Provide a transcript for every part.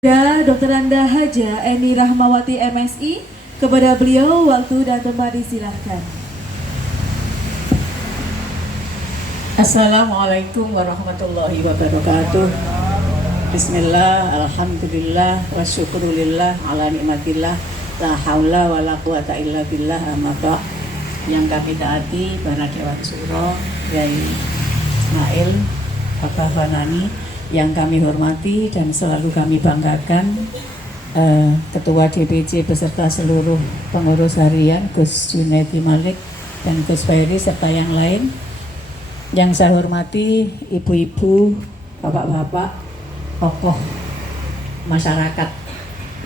Dr. Anda Haja Eni Rahmawati MSI, kepada beliau waktu dan tempat disilahkan. Assalamualaikum warahmatullahi wabarakatuh. Bismillah, alhamdulillah, wa syukurulillah, ala nikmatillah, la haula wa la quwata illa billah, amma ba'. Yang kami taati para Dewan Suro, Yai Ismail, Bapak Fanani, yang kami hormati dan selalu kami banggakan, Ketua DPC beserta seluruh pengurus harian Gus Junaidi Malik dan Gus Ferry serta yang lain. Yang saya hormati ibu-ibu, bapak-bapak, tokoh masyarakat,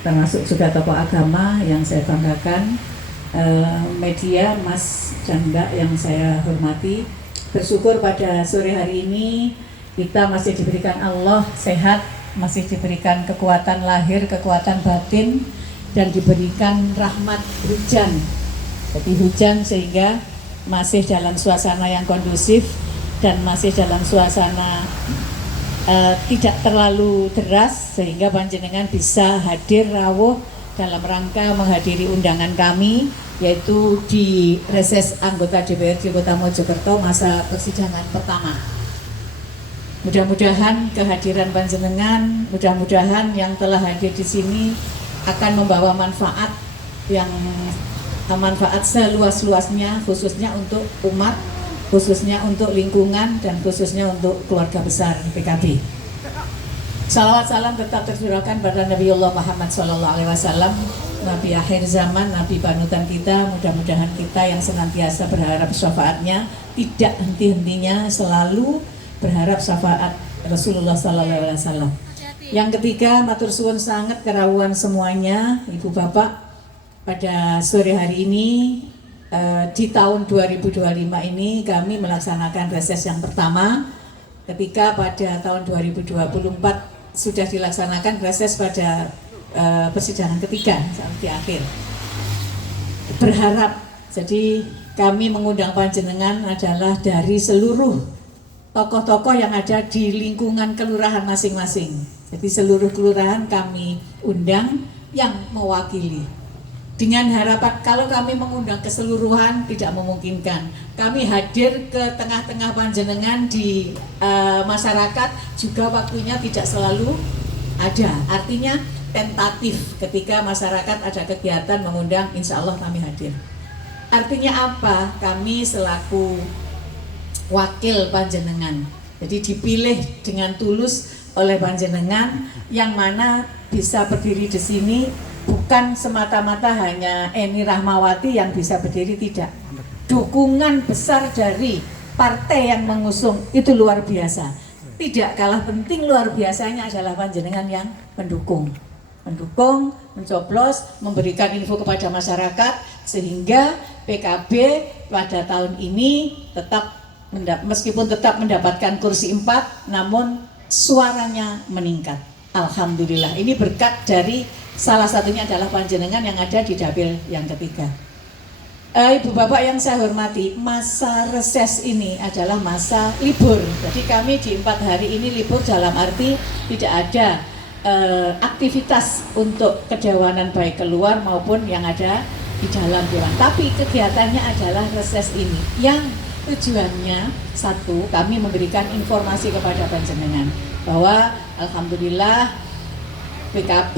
termasuk juga tokoh agama yang saya banggakan, media, Mas dan Mbak yang saya hormati. Bersyukur pada sore hari ini kita masih diberikan Allah sehat, masih diberikan kekuatan lahir, kekuatan batin, dan diberikan rahmat hujan. Jadi hujan sehingga masih dalam suasana yang kondusif dan masih dalam suasana tidak terlalu deras, sehingga panjenengan bisa hadir rawuh dalam rangka menghadiri undangan kami, yaitu di reses anggota DPRD Kota Mojokerto masa persidangan pertama. Mudah-mudahan kehadiran panjenengan, mudah-mudahan yang telah hadir di sini akan membawa manfaat seluas-luasnya, khususnya untuk umat, khususnya untuk lingkungan, dan khususnya untuk keluarga besar PKB. Salawat salam tetap tercurahkan pada Nabiullah Muhammad SAW, Nabi akhir zaman, Nabi panutan kita. Mudah-mudahan kita yang senantiasa berharap syafaatnya, tidak henti-hentinya selalu berharap syafaat Rasulullah SAW. Yang ketiga, matur suwun sangat kerawuan semuanya, ibu bapak, pada sore hari ini di tahun 2025 ini kami melaksanakan reses yang pertama, ketika pada tahun 2024 sudah dilaksanakan reses pada persidangan ketiga sampai akhir. Berharap, jadi kami mengundang panjenengan adalah dari seluruh tokoh-tokoh yang ada di lingkungan kelurahan masing-masing. Jadi seluruh kelurahan kami undang yang mewakili. Dengan harapan kalau kami mengundang keseluruhan tidak memungkinkan, kami hadir ke tengah-tengah panjenengan di masyarakat juga waktunya tidak selalu ada. Artinya tentatif, ketika masyarakat ada kegiatan mengundang, insya Allah kami hadir. Artinya apa? Kami selaku wakil panjenengan, jadi dipilih dengan tulus oleh panjenengan, yang mana bisa berdiri di sini bukan semata-mata hanya Eni Rahmawati yang bisa berdiri, tidak. Dukungan besar dari partai yang mengusung itu luar biasa. Tidak kalah penting, luar biasanya adalah panjenengan yang mendukung, mencoblos, memberikan info kepada masyarakat, sehingga PKB pada tahun ini meskipun tetap mendapatkan kursi 4, namun suaranya meningkat. Alhamdulillah, ini berkat dari salah satunya adalah panjenengan yang ada di dapil yang ketiga. Ibu bapak yang saya hormati, masa reses ini adalah masa libur. Jadi kami di 4 hari ini libur dalam arti tidak ada aktivitas untuk kedewanan baik keluar maupun yang ada di dalam dewan. Tapi kegiatannya adalah reses ini yang tujuannya satu, kami memberikan informasi kepada panjenengan bahwa alhamdulillah PKB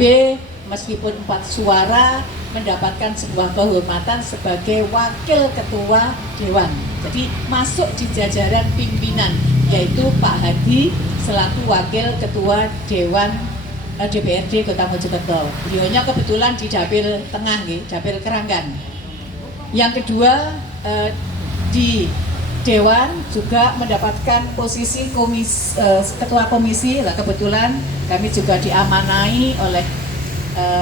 meskipun 4 suara mendapatkan sebuah kehormatan sebagai wakil ketua dewan. Jadi masuk di jajaran pimpinan, yaitu Pak Hadi selaku wakil ketua dewan DPRD Kota Mojokerto. Beliaunya kebetulan di dapil tengah, dapil Keranggan. Yang kedua, di Dewan juga mendapatkan posisi ketua komisi. Lah kebetulan kami juga diamanai oleh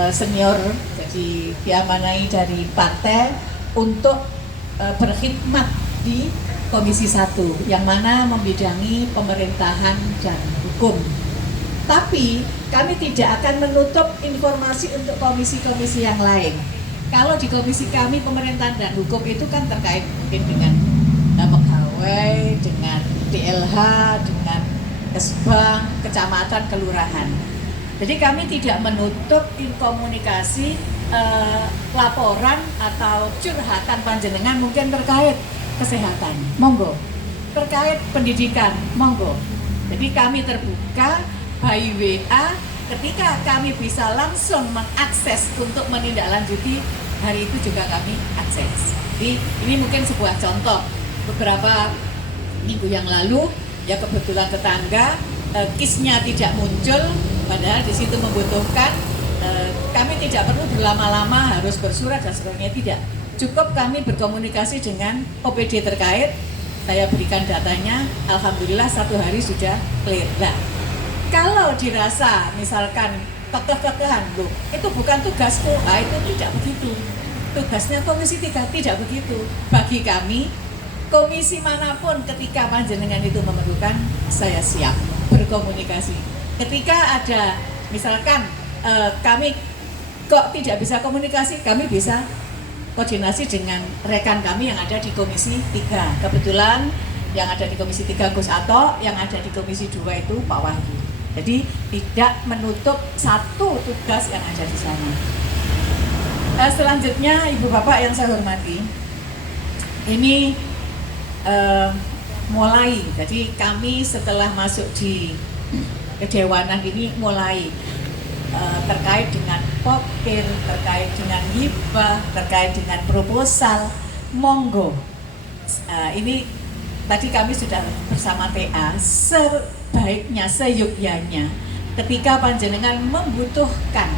senior, jadi diamanai dari partai untuk berkhidmat di Komisi 1 yang mana membidangi pemerintahan dan hukum. Tapi kami tidak akan menutup informasi untuk komisi-komisi yang lain. Kalau di komisi kami pemerintahan dan hukum itu kan terkait mungkin dengan pegawai, dengan DLH, dengan Kesbang, kecamatan, kelurahan. Jadi kami tidak menutup komunikasi laporan atau curhatan panjenengan mungkin terkait kesehatan, monggo. Terkait pendidikan, monggo. Jadi kami terbuka by WA ketika kami bisa langsung mengakses untuk menindaklanjuti, hari itu juga kami akses. Jadi ini mungkin sebuah contoh. Beberapa minggu yang lalu ya kebetulan tetangga kisnya tidak muncul, padahal di situ membutuhkan, kami tidak perlu berlama-lama harus bersurat dan sebagainya, tidak. Cukup kami berkomunikasi dengan OPD terkait, saya berikan datanya, alhamdulillah 1 hari sudah clear. Nah, kalau dirasa misalkan kekeh-kekehan, loh itu bukan tugasku, itu tidak begitu. Tugasnya Komisi 3 tidak begitu. Bagi kami, komisi manapun ketika panjenengan itu memerlukan, saya siap berkomunikasi. Ketika ada misalkan kami kok tidak bisa komunikasi, kami bisa koordinasi dengan rekan kami yang ada di Komisi 3. Kebetulan yang ada di Komisi 3 Gus Ato, yang ada di Komisi 2 itu Pak Wahyu. Jadi tidak menutup satu tugas yang ada di sana. Selanjutnya Ibu Bapak yang saya hormati, ini mulai, jadi kami setelah masuk di kedewanan ini mulai terkait dengan pokir, terkait dengan hibah, terkait dengan proposal, monggo. Ini tadi kami sudah bersama TA, sebaiknya, seyogyanya ketika panjenengan membutuhkan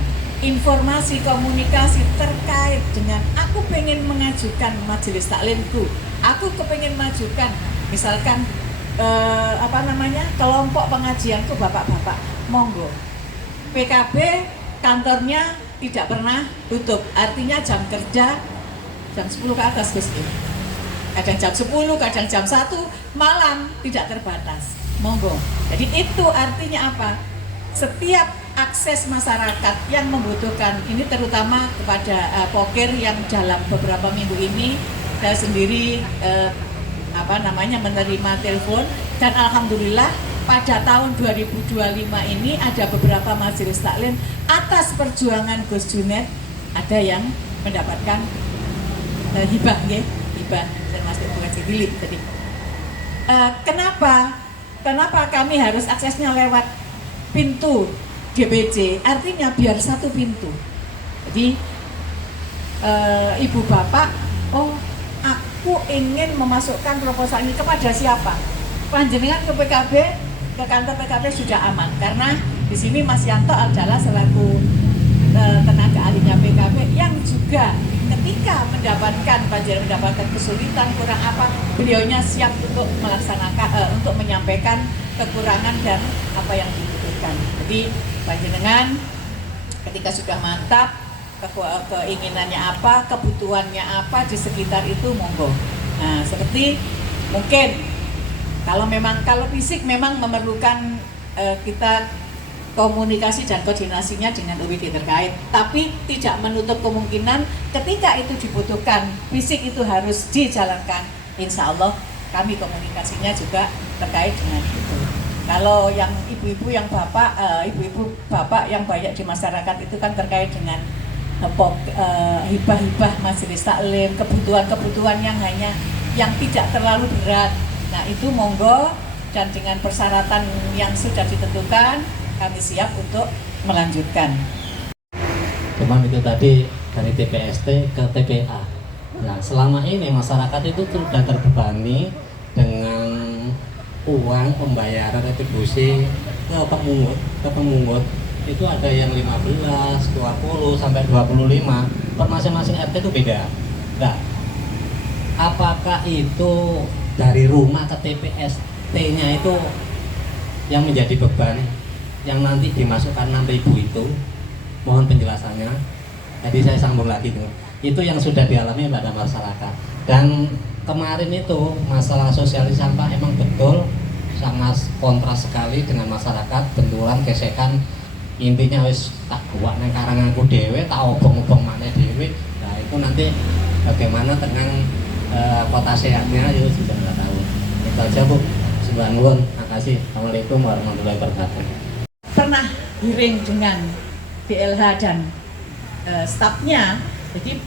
informasi komunikasi terkait dengan aku pengen mengajukan majelis taklimku, aku kepengen mengajukan misalkan kelompok pengajianku bapak-bapak, monggo. PKB kantornya tidak pernah tutup, artinya jam kerja jam 10 ke atas Gus. Kadang jam 10, kadang jam 1 malam, tidak terbatas, monggo. Jadi itu artinya apa? Setiap akses masyarakat yang membutuhkan ini, terutama kepada pokir yang dalam beberapa minggu ini saya sendiri menerima telepon, dan alhamdulillah pada tahun 2025 ini ada beberapa majelis taklim atas perjuangan Gus Junet ada yang mendapatkan hibah, termasuk bukan cilik tadi. Kenapa kami harus aksesnya lewat pintu DPC? Artinya biar satu pintu. Jadi Ibu Bapak, aku ingin memasukkan proposal ini kepada siapa? Panjenengan ke PKB, ke kantor PKB sudah aman, karena di sini Mas Yanto adalah selaku tenaga ahlinya PKB yang juga ketika mendapatkan kesulitan kurang apa, beliaunya siap untuk melaksanakan, untuk menyampaikan kekurangan dan apa yang dibutuhkan. Jadi panjenengan ketika sudah mantap keinginannya apa, kebutuhannya apa di sekitar itu, monggo. Nah, seperti mungkin kalau fisik memang memerlukan kita komunikasi dan koordinasinya dengan UPD terkait, tapi tidak menutup kemungkinan ketika itu dibutuhkan fisik itu harus dijalankan, insya Allah kami komunikasinya juga terkait dengan itu. Kalau yang ibu-ibu yang bapak yang banyak di masyarakat itu kan terkait dengan hibah-hibah majelis taklim, kebutuhan-kebutuhan yang tidak terlalu berat. Nah itu monggo, dan dengan persyaratan yang sudah ditentukan kami siap untuk melanjutkan. Cuman itu tadi dari TPST ke TPA. Nah selama ini masyarakat itu sudah terbebani dengan uang pembayaran retribusi ke pemungut itu ada yang 15, 20 sampai 25 per masing-masing RT itu beda. Nah, apakah itu dari rumah ke TPST-nya itu yang menjadi beban yang nanti dimasukkan 6.000 itu? Mohon penjelasannya. Jadi saya sambung lagi tuh. Itu yang sudah dialami pada masyarakat. Dan kemarin itu masalah sosialisasi sampah emang betul sangat kontras sekali dengan masyarakat, benturan, gesekan. Intinya wis tak buat nang karanganku dhewe, tak obong-obong maneh dhewe. Nah, itu nanti bagaimana dengan kota sehatnya itu sudah nggak tahu. Itu aja Bu. Terima kasih. Assalamualaikum warahmatullahi wabarakatuh. Pernah hearing dengan BLH dan stafnya, jadi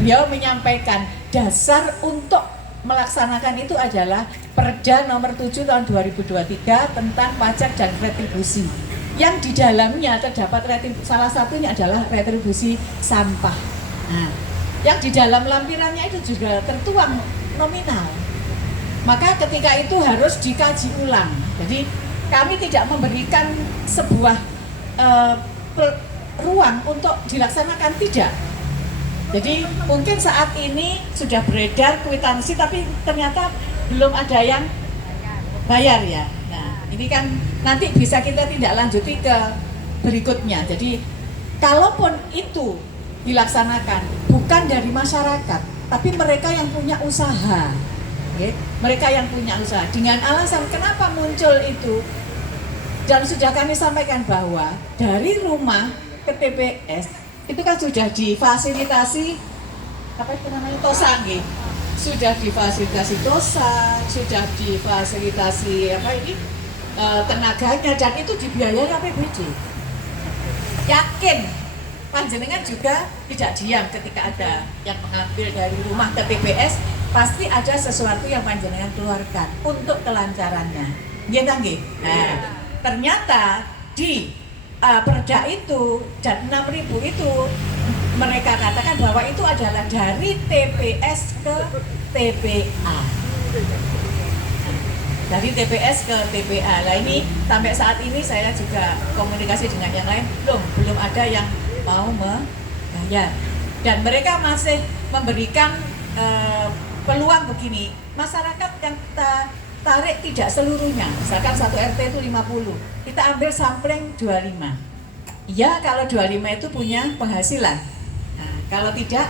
beliau menyampaikan dasar untuk melaksanakan itu adalah Perda nomor 7 tahun 2023 tentang pajak dan retribusi, yang di dalamnya terdapat salah satunya adalah retribusi sampah. Nah, yang di dalam lampirannya itu juga tertuang nominal. Maka ketika itu harus dikaji ulang. Jadi kami tidak memberikan sebuah ruang untuk dilaksanakan, tidak. Jadi mungkin saat ini sudah beredar kwitansi tapi ternyata belum ada yang bayar ya. Nah, ini kan nanti bisa kita tidak lanjuti ke berikutnya. Jadi kalaupun itu dilaksanakan bukan dari masyarakat, tapi mereka yang punya usaha. Mereka yang punya usaha dengan alasan kenapa muncul itu, dan sudah kami sampaikan bahwa dari rumah ke TPS itu kan sudah difasilitasi apa itu namanya TOSA, sudah difasilitasi TOSA, sudah difasilitasi apa ini tenaganya, dan itu dibiayai APBD. Yakin panjenengan juga tidak diam ketika ada yang mengambil dari rumah ke TPS, pasti ada sesuatu yang panjenengan keluarkan untuk kelancarannya. Nggih ta nggih? Nah, ternyata di Perda itu dan 6.000 itu mereka katakan bahwa itu adalah dari TPS ke TPA. Dari TPS ke TPA. Nah ini sampai saat ini saya juga komunikasi dengan yang lain, belum ada yang mau membayar. Dan mereka masih memberikan peluang begini, masyarakat yang kita tarik tidak seluruhnya, misalkan satu RT itu 50, kita ambil sampling 25. Ya kalau 25 itu punya penghasilan. Nah, kalau tidak,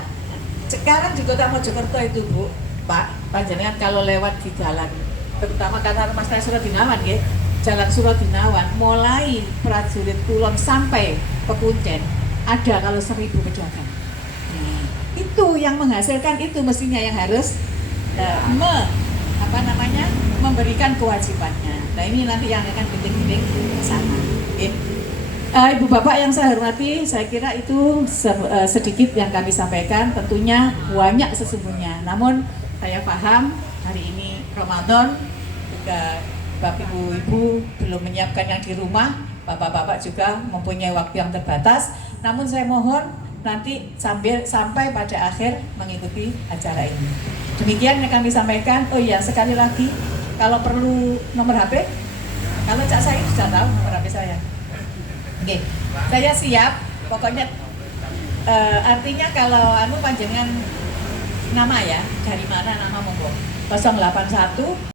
sekarang di Kota Mojokerto itu Bu, Pak, panjenengan kalau lewat di jalan, terutama karena rumah saya Surodinawan ya, Jalan Surodinawan, mulai Prajurit Kulon sampai ke Punten, ada kalau 1.000 pedagang. Nah, itu yang menghasilkan itu mestinya yang harus memberikan kewajibannya. Nah ini nanti yang akan penting-penting ke sana. Ibu Bapak yang saya hormati, saya kira itu sedikit yang kami sampaikan. Tentunya banyak sesungguhnya. Namun saya paham hari ini Ramadan, juga Bapak Ibu belum menyiapkan yang di rumah. Bapak-bapak juga mempunyai waktu yang terbatas. Namun saya mohon nanti sampai pada akhir mengikuti acara ini. Demikian yang kami sampaikan. Oh iya, sekali lagi, kalau perlu nomor HP, kalau Cak Said sudah tahu nomor HP saya. Oke, saya siap. Pokoknya artinya kalau panjenengan nama ya, dari mana nama monggo 081